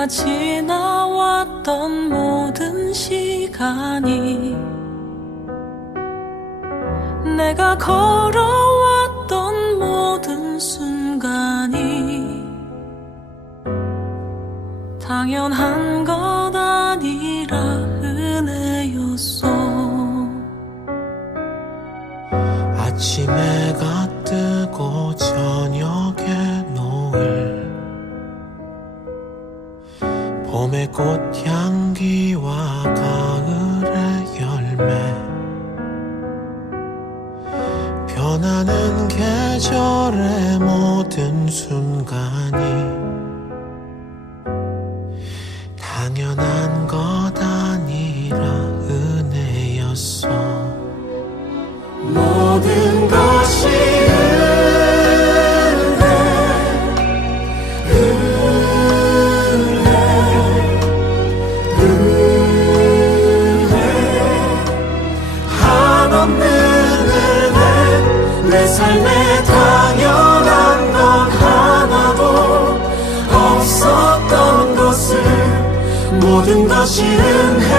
내가 지나왔던 모든 시간이, 내가 걸어왔던 모든 순간이 당연한 것 아니라 은혜였어. 아침 해가 뜨고 저녁에 노을, 봄의 꽃향기와 가을의 열매, 변하는 계절의 모든 순간이 당연한 것 아니라 은혜였어. 모든 것이 한없는 은혜, 내 삶에 당연한 건 하나도 없었던 것을, 모든 것이 은혜였어.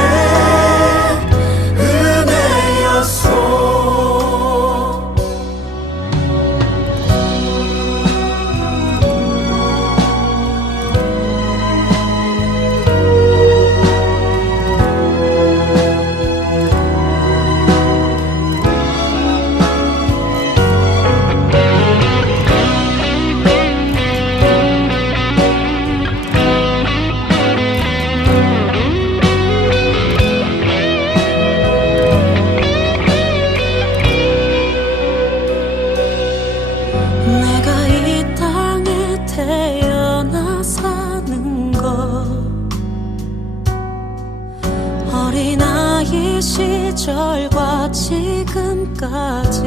내가 이 땅에 태어나 사는 것, 어린아이 시절과 지금까지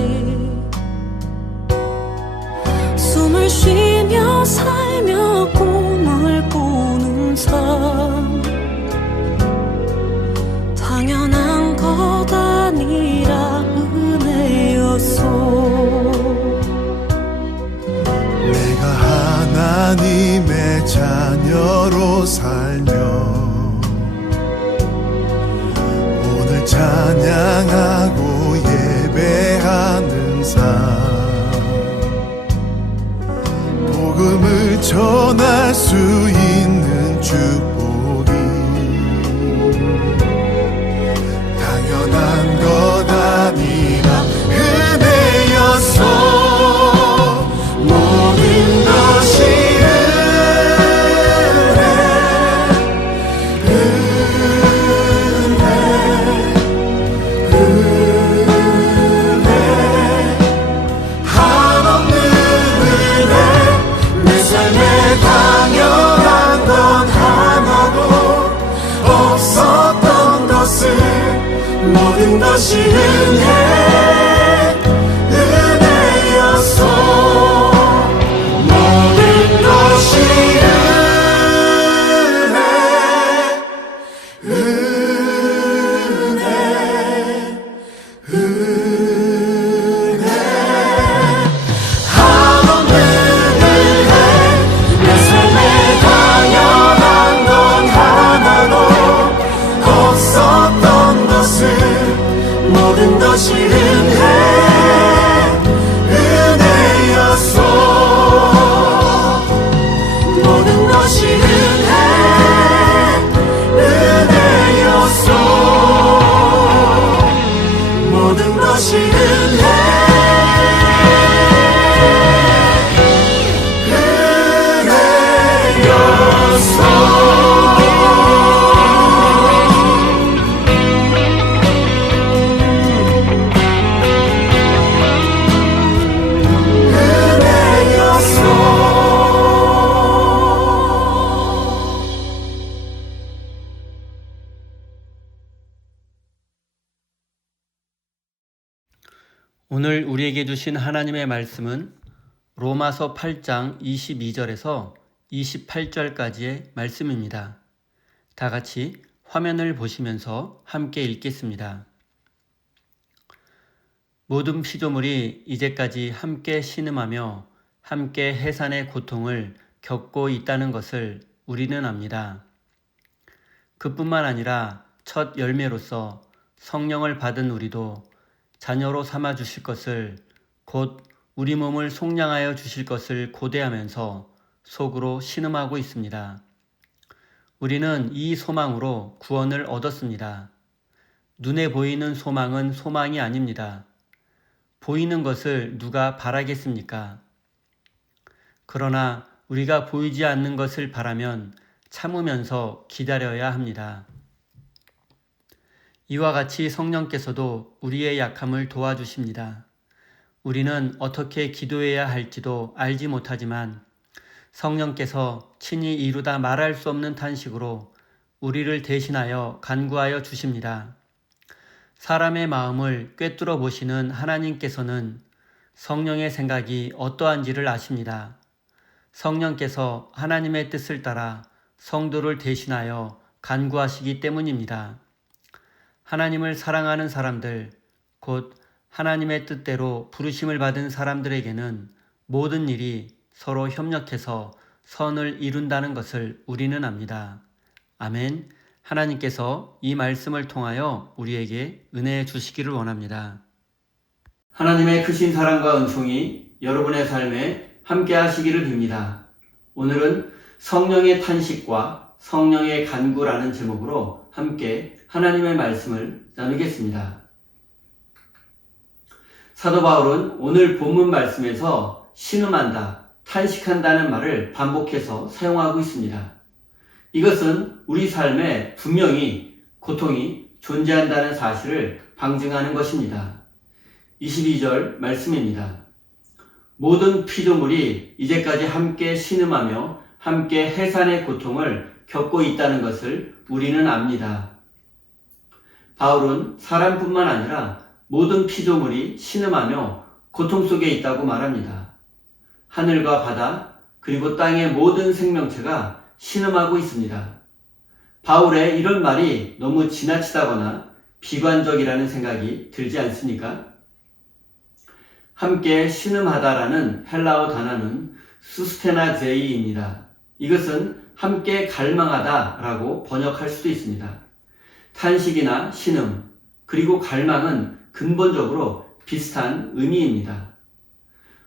숨을 쉬며 살며 꿈을 꾸는 삶, 당연한 것 아니라 은혜였어. 내가 하나님의 자녀로 살며 오늘 찬양하고 예배하는 삶, 복음을 전할 수 있는 축복이 당연한 것 아니라 은혜였어. 모든 것이 한없는 은혜, 내 삶에 당연한 건 하나도 없었던 것을, 모든 것이 은혜였어. 모든 것이 은혜. 한없는 은혜, 내 삶에 당연한 건 하나도 없었던 것을, 모든 것이 은혜였어. 모든 것이 은혜였어. 모든 것이 오늘 우리에게 주신 하나님의 말씀은 로마서 8장 22절에서 28절까지의 말씀입니다. 다 같이 화면을 보시면서 함께 읽겠습니다. 모든 피조물이 이제까지 함께 신음하며 함께 해산의 고통을 겪고 있다는 것을 우리는 압니다. 그뿐만 아니라 첫 열매로서 성령을 받은 우리도 자녀로 삼아 주실 것을, 곧 우리 몸을 속량하여 주실 것을 고대하면서 속으로 신음하고 있습니다. 우리는 이 소망으로 구원을 얻었습니다. 눈에 보이는 소망은 소망이 아닙니다. 보이는 것을 누가 바라겠습니까? 그러나 우리가 보이지 않는 것을 바라면 참으면서 기다려야 합니다. 이와 같이 성령께서도 우리의 약함을 도와주십니다. 우리는 어떻게 기도해야 할지도 알지 못하지만 성령께서 친히 이루다 말할 수 없는 탄식으로 우리를 대신하여 간구하여 주십니다. 사람의 마음을 꿰뚫어 보시는 하나님께서는 성령의 생각이 어떠한지를 아십니다. 성령께서 하나님의 뜻을 따라 성도를 대신하여 간구하시기 때문입니다. 하나님을 사랑하는 사람들, 곧 하나님의 뜻대로 부르심을 받은 사람들에게는 모든 일이 서로 협력해서 선을 이룬다는 것을 우리는 압니다. 아멘. 하나님께서 이 말씀을 통하여 우리에게 은혜 주시기를 원합니다. 하나님의 크신 사랑과 은총이 여러분의 삶에 함께 하시기를 빕니다. 오늘은 성령의 탄식과 성령의 간구라는 제목으로 함께 하나님의 말씀을 나누겠습니다. 사도 바울은 오늘 본문 말씀에서 신음한다, 탄식한다는 말을 반복해서 사용하고 있습니다. 이것은 우리 삶에 분명히 고통이 존재한다는 사실을 방증하는 것입니다. 22절 말씀입니다. 모든 피조물이 이제까지 함께 신음하며 함께 해산의 고통을 겪고 있다는 것을 우리는 압니다. 바울은 사람뿐만 아니라 모든 피조물이 신음하며 고통 속에 있다고 말합니다. 하늘과 바다 그리고 땅의 모든 생명체가 신음하고 있습니다. 바울의 이런 말이 너무 지나치다거나 비관적이라는 생각이 들지 않습니까? 함께 신음하다라는 헬라어 단어는 수스테나제이입니다. 이것은 함께 갈망하다라고 번역할 수도 있습니다. 탄식이나 신음, 그리고 갈망은 근본적으로 비슷한 의미입니다.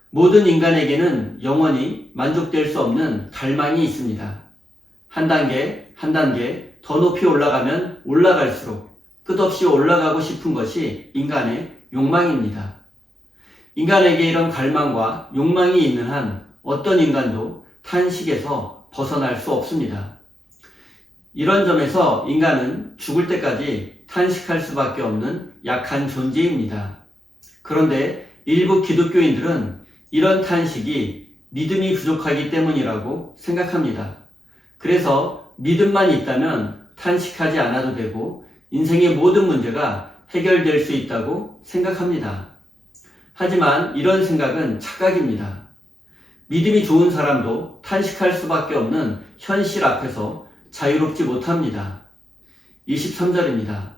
모든 인간에게는 영원히 만족될 수 없는 갈망이 있습니다. 한 단계 한 단계 더 높이 올라가면 올라갈수록 끝없이 올라가고 싶은 것이 인간의 욕망입니다. 인간에게 이런 갈망과 욕망이 있는 한 어떤 인간도 탄식에서 벗어날 수 없습니다. 이런 점에서 인간은 죽을 때까지 탄식할 수밖에 없는 약한 존재입니다. 그런데 일부 기독교인들은 이런 탄식이 믿음이 부족하기 때문이라고 생각합니다. 그래서 믿음만 있다면 탄식하지 않아도 되고 인생의 모든 문제가 해결될 수 있다고 생각합니다. 하지만 이런 생각은 착각입니다. 믿음이 좋은 사람도 탄식할 수밖에 없는 현실 앞에서 자유롭지 못합니다. 23절입니다.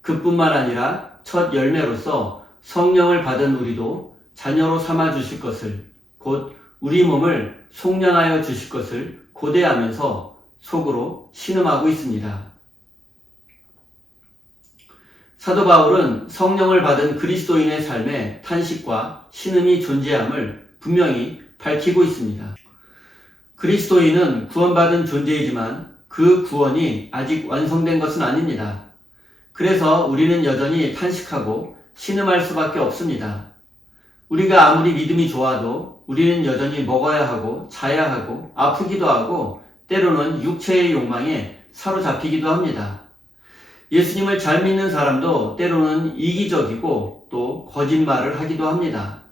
그뿐만 아니라 첫 열매로서 성령을 받은 우리도 자녀로 삼아 주실 것을, 곧 우리 몸을 속량하여 주실 것을 고대하면서 속으로 신음하고 있습니다. 사도 바울은 성령을 받은 그리스도인의 삶에 탄식과 신음이 존재함을 분명히 밝히고 있습니다. 그리스도인은 구원받은 존재이지만 그 구원이 아직 완성된 것은 아닙니다. 그래서 우리는 여전히 탄식하고 신음할 수밖에 없습니다. 우리가 아무리 믿음이 좋아도 우리는 여전히 먹어야 하고 자야 하고 아프기도 하고 때로는 육체의 욕망에 사로잡히기도 합니다. 예수님을 잘 믿는 사람도 때로는 이기적이고 또 거짓말을 하기도 합니다.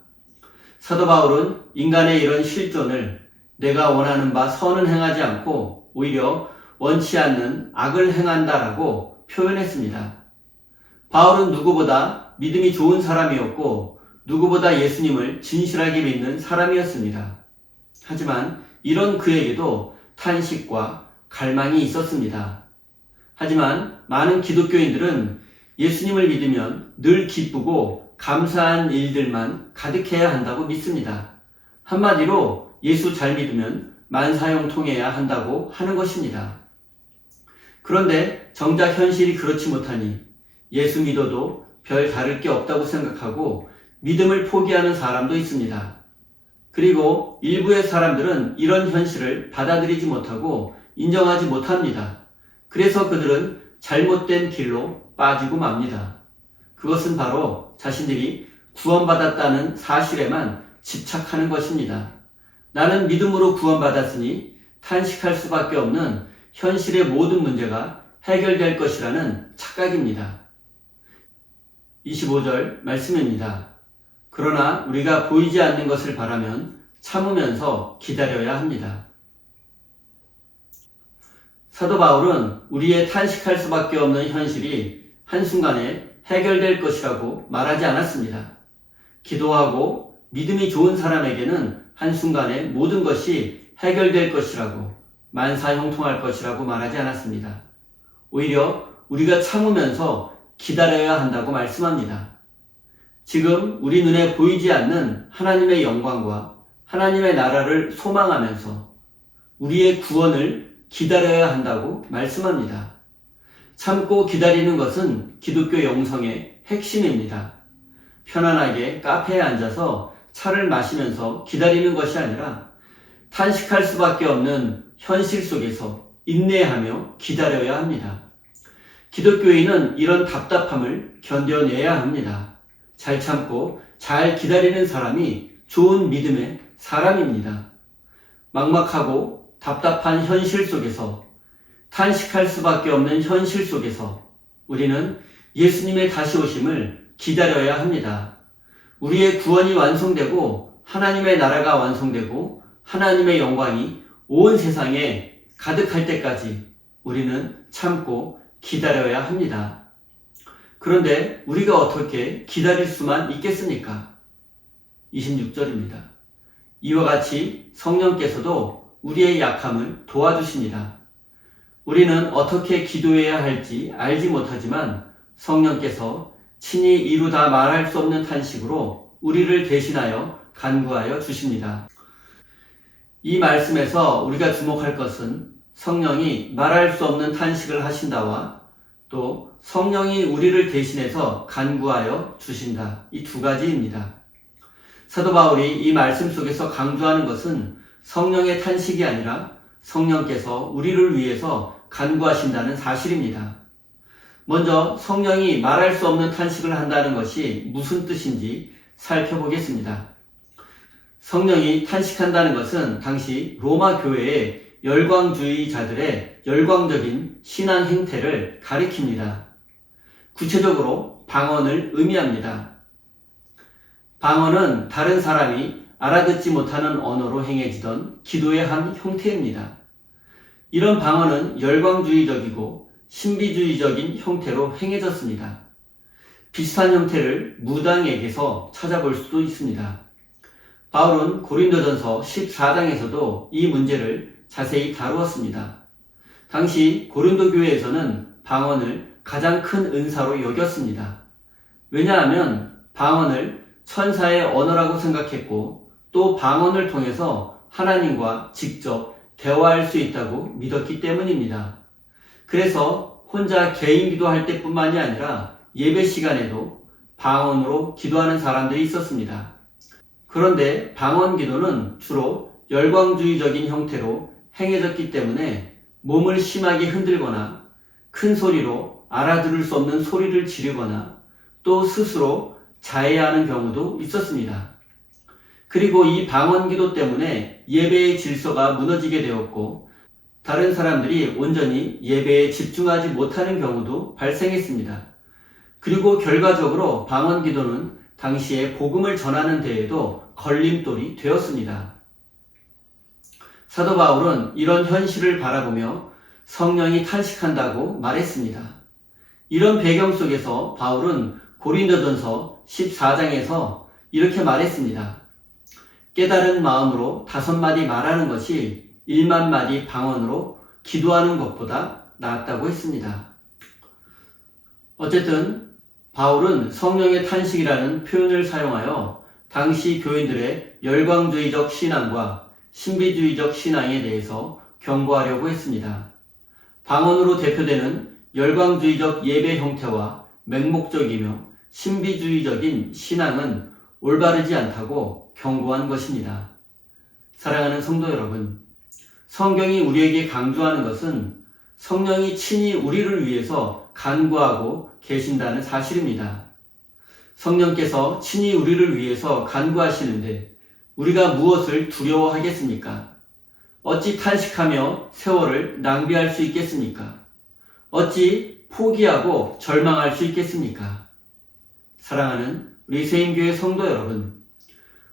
사도 바울은 인간의 이런 실존을 내가 원하는 바 선은 행하지 않고 오히려 원치 않는 악을 행한다라고 표현했습니다. 바울은 누구보다 믿음이 좋은 사람이었고 누구보다 예수님을 진실하게 믿는 사람이었습니다. 하지만 이런 그에게도 탄식과 갈망이 있었습니다. 하지만 많은 기독교인들은 예수님을 믿으면 늘 기쁘고 감사한 일들만 가득해야 한다고 믿습니다. 한마디로 예수 잘 믿으면 만사형통해야 한다고 하는 것입니다. 그런데 정작 현실이 그렇지 못하니 예수 믿어도 별 다를 게 없다고 생각하고 믿음을 포기하는 사람도 있습니다. 그리고 일부의 사람들은 이런 현실을 받아들이지 못하고 인정하지 못합니다. 그래서 그들은 잘못된 길로 빠지고 맙니다. 그것은 바로 자신들이 구원받았다는 사실에만 집착하는 것입니다. 나는 믿음으로 구원받았으니 탄식할 수밖에 없는 현실의 모든 문제가 해결될 것이라는 착각입니다. 25절 말씀입니다. 그러나 우리가 보이지 않는 것을 바라면 참으면서 기다려야 합니다. 사도 바울은 우리의 탄식할 수밖에 없는 현실이 한순간에 해결될 것이라고 말하지 않았습니다. 기도하고 믿음이 좋은 사람에게는 한순간에 모든 것이 해결될 것이라고, 만사형통할 것이라고 말하지 않았습니다. 오히려 우리가 참으면서 기다려야 한다고 말씀합니다. 지금 우리 눈에 보이지 않는 하나님의 영광과 하나님의 나라를 소망하면서 우리의 구원을 기다려야 한다고 말씀합니다. 참고 기다리는 것은 기독교 영성의 핵심입니다. 편안하게 카페에 앉아서 차를 마시면서 기다리는 것이 아니라 탄식할 수밖에 없는 현실 속에서 인내하며 기다려야 합니다. 기독교인은 이런 답답함을 견뎌내야 합니다. 잘 참고 잘 기다리는 사람이 좋은 믿음의 사람입니다. 막막하고 답답한 현실 속에서, 탄식할 수밖에 없는 현실 속에서 우리는 예수님의 다시 오심을 기다려야 합니다. 우리의 구원이 완성되고 하나님의 나라가 완성되고 하나님의 영광이 온 세상에 가득할 때까지 우리는 참고 기다려야 합니다. 그런데 우리가 어떻게 기다릴 수만 있겠습니까? 26절입니다. 이와 같이 성령께서도 우리의 약함을 도와주십니다. 우리는 어떻게 기도해야 할지 알지 못하지만 성령께서 친히 이루다 말할 수 없는 탄식으로 우리를 대신하여 간구하여 주십니다. 이 말씀에서 우리가 주목할 것은 성령이 말할 수 없는 탄식을 하신다와 또 성령이 우리를 대신해서 간구하여 주신다, 이 두 가지입니다. 사도 바울이 이 말씀 속에서 강조하는 것은 성령의 탄식이 아니라 성령께서 우리를 위해서 간구하신다는 사실입니다. 먼저 성령이 말할 수 없는 탄식을 한다는 것이 무슨 뜻인지 살펴보겠습니다. 성령이 탄식한다는 것은 당시 로마 교회의 열광주의자들의 열광적인 신앙 행태를 가리킵니다. 구체적으로 방언을 의미합니다. 방언은 다른 사람이 알아듣지 못하는 언어로 행해지던 기도의 한 형태입니다. 이런 방언은 열광주의적이고 신비주의적인 형태로 행해졌습니다. 비슷한 형태를 무당에게서 찾아볼 수도 있습니다. 바울은 고린도전서 14장에서도 이 문제를 자세히 다루었습니다. 당시 고린도 교회에서는 방언을 가장 큰 은사로 여겼습니다. 왜냐하면 방언을 천사의 언어라고 생각했고 또 방언을 통해서 하나님과 직접 대화할 수 있다고 믿었기 때문입니다. 그래서 혼자 개인 기도할 때뿐만이 아니라 예배 시간에도 방언으로 기도하는 사람들이 있었습니다. 그런데 방언 기도는 주로 열광주의적인 형태로 행해졌기 때문에 몸을 심하게 흔들거나 큰 소리로 알아들을 수 없는 소리를 지르거나 또 스스로 자해하는 경우도 있었습니다. 그리고 이 방언 기도 때문에 예배의 질서가 무너지게 되었고 다른 사람들이 온전히 예배에 집중하지 못하는 경우도 발생했습니다. 그리고 결과적으로 방언 기도는 당시에 복음을 전하는 데에도 걸림돌이 되었습니다. 사도 바울은 이런 현실을 바라보며 성령이 탄식한다고 말했습니다. 이런 배경 속에서 바울은 고린도전서 14장에서 이렇게 말했습니다. 깨달은 마음으로 5마디 말하는 것이 1만 마디 방언으로 기도하는 것보다 낫다고 했습니다. 어쨌든 바울은 성령의 탄식이라는 표현을 사용하여 당시 교인들의 열광주의적 신앙과 신비주의적 신앙에 대해서 경고하려고 했습니다. 방언으로 대표되는 열광주의적 예배 형태와 맹목적이며 신비주의적인 신앙은 올바르지 않다고 경고한 것입니다. 사랑하는 성도 여러분, 성경이 우리에게 강조하는 것은 성령이 친히 우리를 위해서 간구하고 계신다는 사실입니다. 성령께서 친히 우리를 위해서 간구하시는데 우리가 무엇을 두려워하겠습니까? 어찌 탄식하며 세월을 낭비할 수 있겠습니까? 어찌 포기하고 절망할 수 있겠습니까? 사랑하는 우리 세임교회 성도 여러분,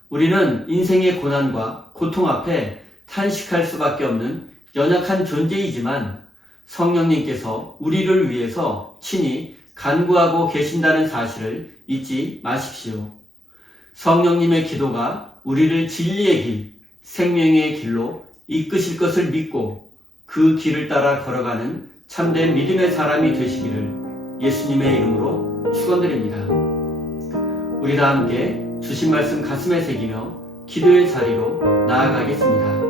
우리는 인생의 고난과 고통 앞에 탄식할 수밖에 없는 연약한 존재이지만 성령님께서 우리를 위해서 친히 간구하고 계신다는 사실을 잊지 마십시오. 성령님의 기도가 우리를 진리의 길, 생명의 길로 이끄실 것을 믿고 그 길을 따라 걸어가는 참된 믿음의 사람이 되시기를 예수님의 이름으로 축원드립니다. 우리 다 함께 주신 말씀 가슴에 새기며 기도의 자리로 나아가겠습니다.